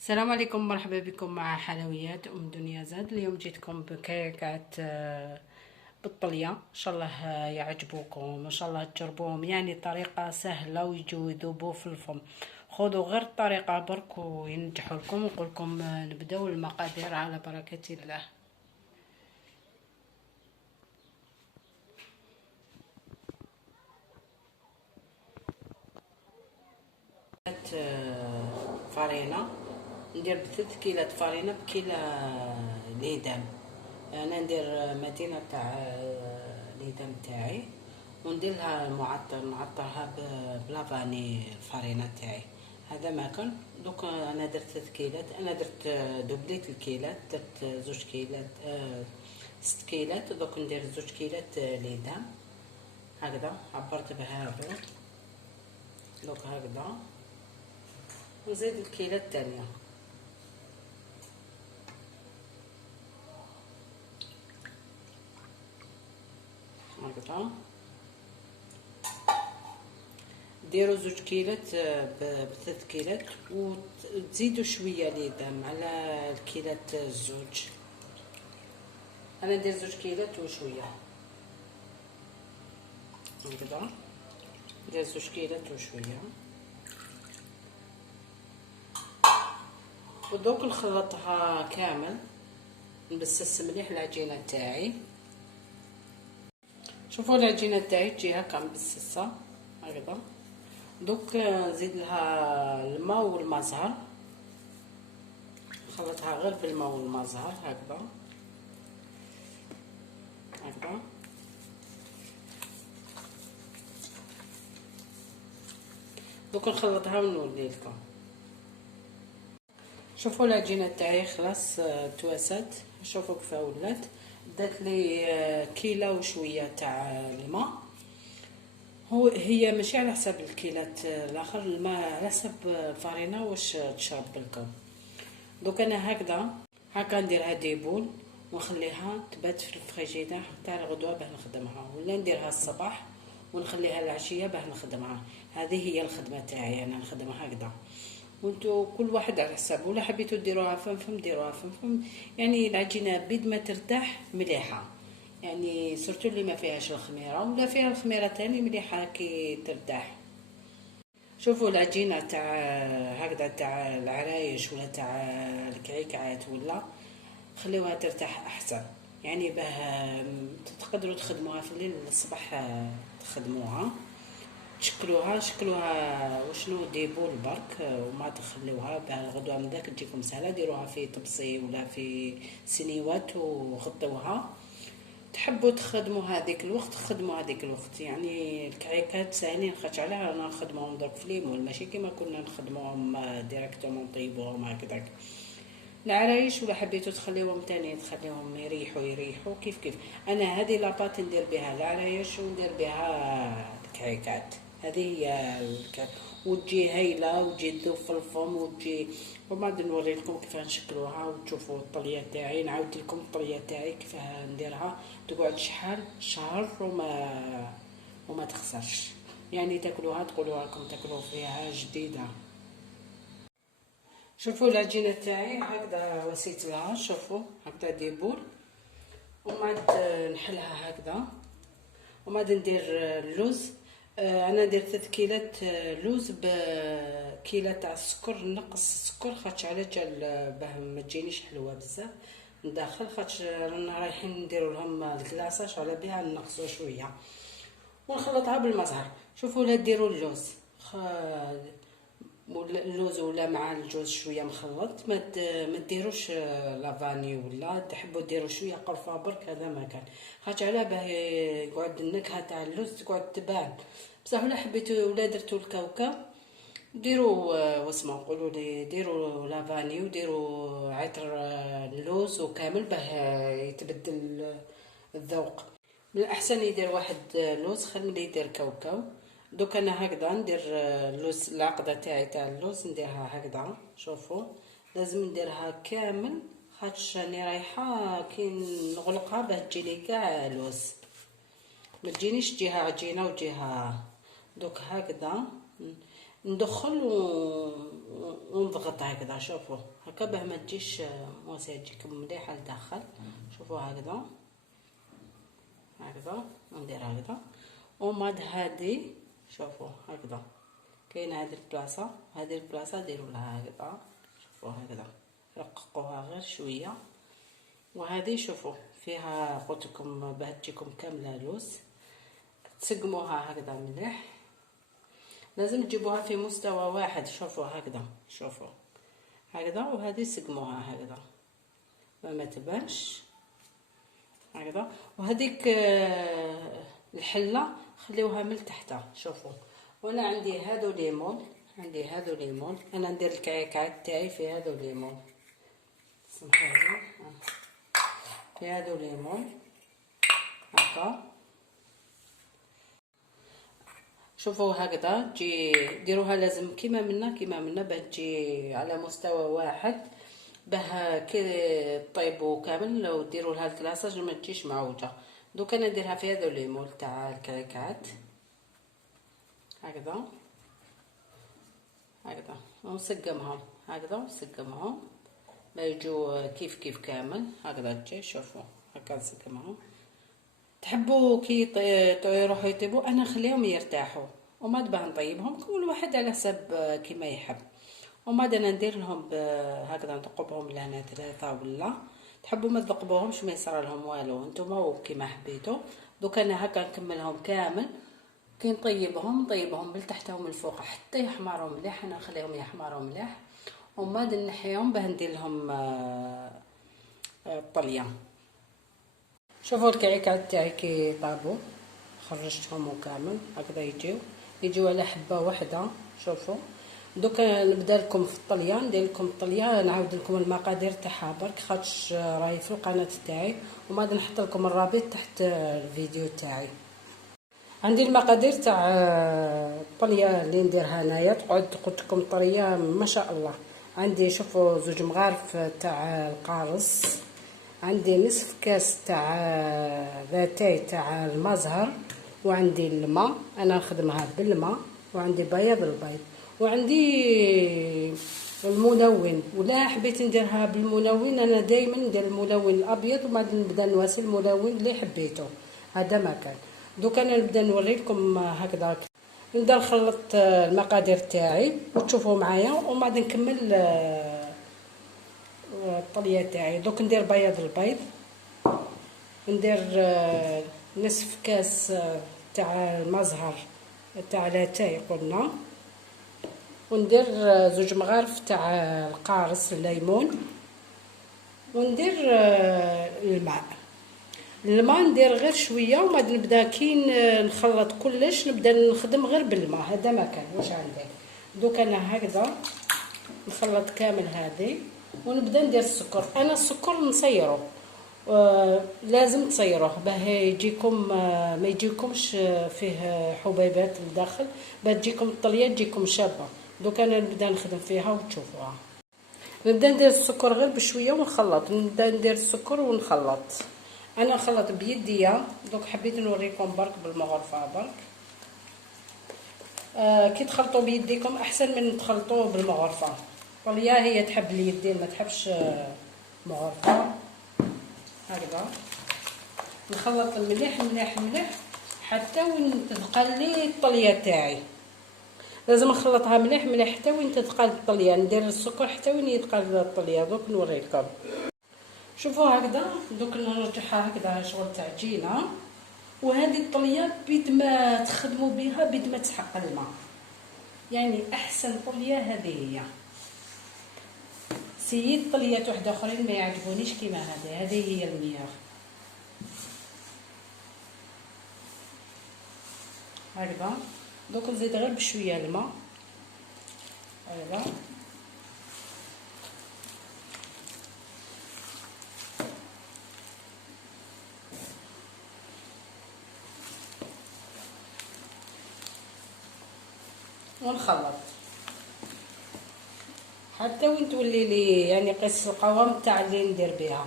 السلام عليكم، مرحبا بكم مع حلويات دنيا زاد. اليوم جيتكم بكيكات بالطلية، ان شاء الله يعجبوكم، ان شاء الله تجربوهم. يعني طريقة سهلة ويجوا يذوبوا في الفم. خذوا غير الطريقة برك وينجحوا لكم. نقول لكم نبداو المقادير على بركة الله. فرينة، ندير بثلاث كيلات فرينة بكيلة ليدام. انا ندير مدينه تاع ليدام تاعي، وندير لها نعطرها بلافاني الفرينه تاعي. هذا ما كان. دوك انا درت 3 كيلات، انا درت دوبليت الكيلات، درت 2 كيلات 6 كيلات. دوك ندير 2 كيلات ليدام هكذا. عبرت بهذا دوك هكذا، ونزيد الكيلات الثانيه هكذا. ديروا 2 كيلات ب3 كيلات، وتزيدوا شويه ليدام على الكيلات الزوج. انا ندير 2 كيلات وشويه هكذا. ندير 2 كيلات وشويه، ودوك نخلطها كامل. نبسس مليح العجينه تاعي. شوفوا العجينه تاعي تجي هكا مبسسه هكذا. دوك نزيد لها الماء والماء زهر، نخلطها غير بالماء والماء زهر هكذا هكذا. دوك نخلطها ونولي لكم. شوفوا العجينه تاعي خلاص تواسات. شوفوا كيف ولات. دات لي كيلة وشويه تاع الماء. هي ماشي على حساب الكيلات الاخر، الماء على حساب الفرينه واش تشرب لكم. دوك انا هكا نديرها ديبول ونخليها تبات في الفريجيدار حتى الغدوه باه نخدمها، ولا نديرها الصباح ونخليها العشيه باه نخدمها. هذه هي الخدمه تاعي، انا نخدمها هكذا. وانتو كل واحد على حساب، ولا حبيتو ديروها فم ديروها فم. يعني العجينه بيد ما ترتاح مليحه، يعني سورتو اللي ما فيهاش الخميره، ولا فيها الخميره تاني مليحه كي ترتاح. شوفوا العجينه تاع هكذا تاع العرايش ولا تاع الكعكات، ولا خليوها ترتاح احسن. يعني باه تقدروا تخدموها في الليل، الصباح تخدموها شكلوها وشنو ديبول برك، وما تخليوها باه الغدوه من داك تجيكم سهله. ديروها في طبسي ولا في سنيوات وغطوها. تحبوا تخدموا هذيك الوقت خدموا هذيك الوقت. يعني الكعكات ساهلين، خاطر علاه رانا نخدموهم درك في ليمون، ماشي كيما كنا نخدموهم ديريكتومون نطيبوهم هكذاك. العرايش ولا حبيتو تخليوهم تاني تخليوهم يريحوا كيف. انا هذه لاباط ندير بها العرايش وندير بها الكعكات. هذه هي وتجي هايله وتجي تذوب في الفم وتجي. وبعد نوري لكم كيف نشكلوها وتشوفوا الطليه تاعي. نعاود لكم الطليه تاعي كيف نديرها. تقعد شحال شهر وما تخسرش. يعني تاكلوها تقولوا راكم تاكلوا فيها جديده. شوفوا العجينه تاعي هكذا وسيت لها. شوفوا هكذا ديبول، ومعد نحلها هكذا. ومعد ندير اللوز. انا ندير 3 كيلات لوز بكيلة تاع السكر. نقص السكر خاطش على جال باه ما تجينيش حلوه بزاف نداخل، خاطش رانا رايحين نديروا لهم الكلاصاج على بها نقصوا شويه. ونخلطها بالمزهر. شوفوا لا ديروا اللوز ولا مع الجوز شويه مخلط. ما ديروش لافاني، ولا تحبوا ديروا شويه قرفه برك. هذا ما كان خاطر على باه يقعد النكهه تاع اللوز تقعد تبان بصح. ولا حبيتوا ولا درتوا الكاوكاو ديروا واسمو نقولوا لي ديروا لافاني وديروا عطر اللوز وكامل باه يتبدل الذوق. من الاحسن يدير واحد لوز خير من يدير كاوكاو. دوك انا هكذا ندير اللوز. العقده تاعي تاع اللوز نديرها هكذا. شوفوا لازم نديرها كامل خاطش راني رايحه كي نغلقها باه تجيني كاع لوز، ما تجينيش جهه عجينه وجهه. دوك هكذا ندخل ونضغط هكذا. شوفوا هكا باه ما تجيش مواسير تجيكم مليحه لداخل. شوفوا هكذا هكذا ندير هكذا. وماد هادي شوفوا هكذا كاينه هذه البلاصه، هذه البلاصه ديروا لها هكذا. شوفوا هكذا رققوها غير شويه. وهذه شوفوا فيها قلت لكم باه تجيكم كامله لوس. تسقموها هكذا مليح، لازم تجيبوها في مستوى واحد. شوفوا هكذا، شوفوا هكذا. وهذه سقموها هكذا ما تبانش هكذا. وهذيك الحله خليوها من تحت. شوفوا وانا عندي هذو ليمون، عندي هذو ليمون. انا ندير الكعكات تاعي في هذو ليمون، سمحوا في هذو ليمون هكا. شوفوا هكذا تجي ديروها لازم كيما منا باه تجي على مستوى واحد، باه كي طيبوا كامل. لو ديروا لها الكلاصاج ما تجيش معوجه. دوك انا نديرها في هذا الليمون تاع الكعكات هكذا هكذا. ونسقمهم هكذا ونسقمهم ما يجوا كيف كامل هكذا تجي. شوفوا هكا نسقمهم. تحبوا كي يروحوا يطيبوا انا نخليهم يرتاحوا وما دبا نطيبهم، كل واحد على حسب كيما يحب. وما انا ندير لهم هكذا نثقبهم لهنا 3 ولا تحبوا ما تثقبوهمش ما يصرى لهم والو، نتوما وكيما حبيتوا. دوك انا هكا نكملهم كامل. كي نطيبهم من تحت ومن الفوق حتى يحمروا مليح. انا نخليهم يحمروا مليح وما نحيهم باه ندير لهم الطليه. شوفوا الكعكات تاعي كي طابوا خرجتهم كامل هكذا يجيو على حبه واحده. شوفوا دوك نبدا لكم في الطليه، ندير لكم الطليه، نعاود لكم المقادير تاعها برك خاطش راهي في القناه تاعي وما نحط لكم الرابط تحت الفيديو تاعي. عندي المقادير تاع الطليه اللي نديرها انايا. قلت لكم طريه ما شاء الله. عندي شوفوا 2 مغارف تاع القارص، عندي نصف كاس تاع لاتاي تاع المزهر، وعندي الماء انا نخدمها بالماء، وعندي بياض البيض، وعندي الملون. ولا حبيت نديرها بالملون انا دائما ندير الملون الابيض وما نبدا نواسل الملون اللي حبيته. هذا ما كان. دوك انا نبدا نوريكم هكذا نبدا نخلط المقادير تاعي وتشوفوا معايا وما نكمل الطليه تاعي. دوك ندير بياض البيض، ندير نصف كاس تاع المزهر تاع لاتاي قلنا، وندير 2 مغارف تاع القارص الليمون، وندير الماء ندير غير شويه. وما نبدا كي نخلط كلش نبدا نخدم غير بالماء. هذا ما كان واش عندي. دوك انا هكذا نخلط كامل هذه ونبدا ندير السكر. انا السكر نصيره لازم تصيروه باه يجيكم ما يجيكمش فيه حبيبات لداخل، باه تجيكم الطليه تجيكم شابه. دوك انا نبدا نخدم فيها وتشوفوها. نبدا ندير السكر غير بشويه ونخلط. نبدا ندير السكر ونخلط. انا نخلط بيديا. دوك حبيت نوريكم برك بالمغرفه برك. كي تخلطوا بيديكم احسن من تخلطوا بالمغرفه. الطليه هي تحب اليدين ما تحبش مغرفه. هكذا نخلط مليح مليح مليح حتى وين تثقل لي الطليه تاعي. لازم نخلطها مليح مليح حتى وين تثقل الطليه. ندير السكر حتى وين يثقل الطليه. دوك نوريكم. شوفوا هكذا. دوك نرجعها هكذا شغل تاع عجينه. وهذه الطليه بيد ما تخدموا بها بيد ما تسحق الماء، يعني احسن طليه هذه هي. سيد طليات وحده اخرين ما يعجبونيش كيما هذه هي المياه. هكذا دوك نزيد غير بشويه الماء هكذا. ونخلط حتى وين تولي لي يعني قيس القوام تاع اللي ندير بها.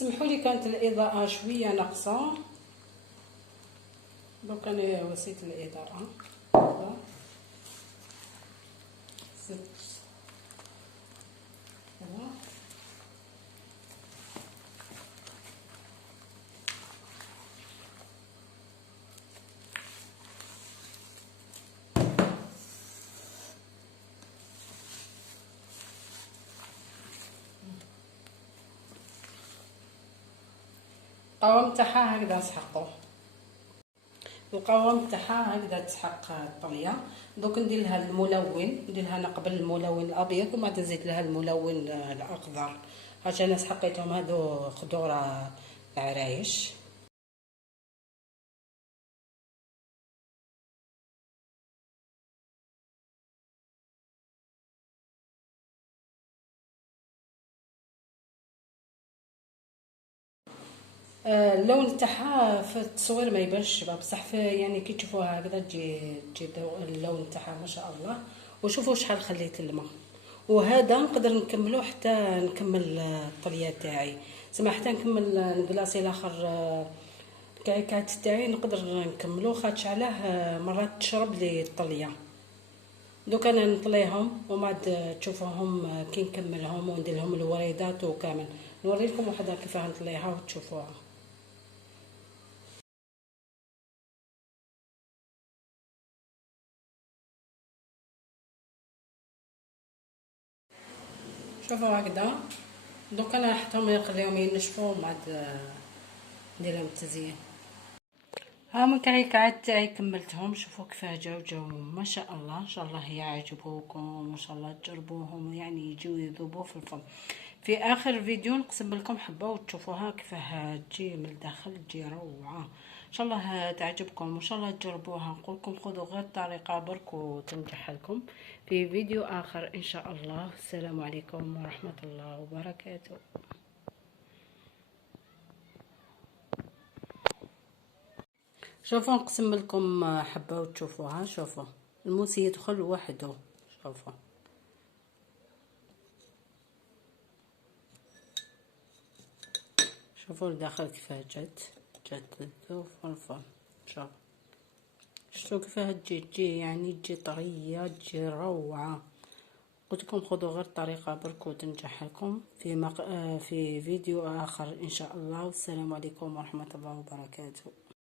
سمحوا لي كانت الاضاءه شويه ناقصه، دونك انا وسيت الاضاءه. القوام تاعها هكذا نسحقو، القوام تاعها هكذا تسحق الطليه. دوك ندير لها الملون، ندير لها قبل الملون الابيض وما نزيد لها الملون الاخضر. هاش انا سحقيتهم هذو خضوره عرايش. اللون تاعها في التصوير ما يبانش شباب، بصح في يعني كي تشوفوها هكذا تجي اللون تاعها ما شاء الله. وشوفوا شحال خليت الماء، وهذا نقدر نكملو حتى نكمل الطليه تاعي، سما حتى نكمل نكلاصي الاخر الكعكات تاعي نقدر نكملو، خاطش علاه مرات تشرب لي الطليه. دوك انا نطليهم وما تشوفوهم كي نكملهم وندير لهم الوريدات وكامل. نوريكم وحده كيفاه نطليها وتشوفوها. شوفوا هكذا، دوك انا نحطهم نخليهم ينشفوا ومن بعد ندير لهم التزيين. ها هما الكعكات تاعي كملتهم، شوفوا كيفاه جاو ما شاء الله، ان شاء الله يعجبوكم وان شاء الله تجربوهم يعني يجيو يذوبوا في الفرن. في اخر فيديو نقسم لكم حبه وتشوفوها كيفاه تجي من الداخل، تجي روعه. ان شاء الله تعجبكم وان شاء الله تجربوها. نقول لكم خذوا غير الطريقه برك وتنجح لكم. في فيديو اخر ان شاء الله. السلام عليكم ورحمه الله وبركاته. شوفوا نقسم لكم حبه وتشوفوها. شوفوا الموس يدخل وحده، شوفوا شوفوا الداخل كيفاه جات تذوب في الفرن. شوفوا كيفاه تجي يعني تجي طريه، تجي روعه. قلت لكم خذوا غير الطريقه برك وتنجح لكم. في فيديو اخر ان شاء الله. والسلام عليكم ورحمه الله وبركاته.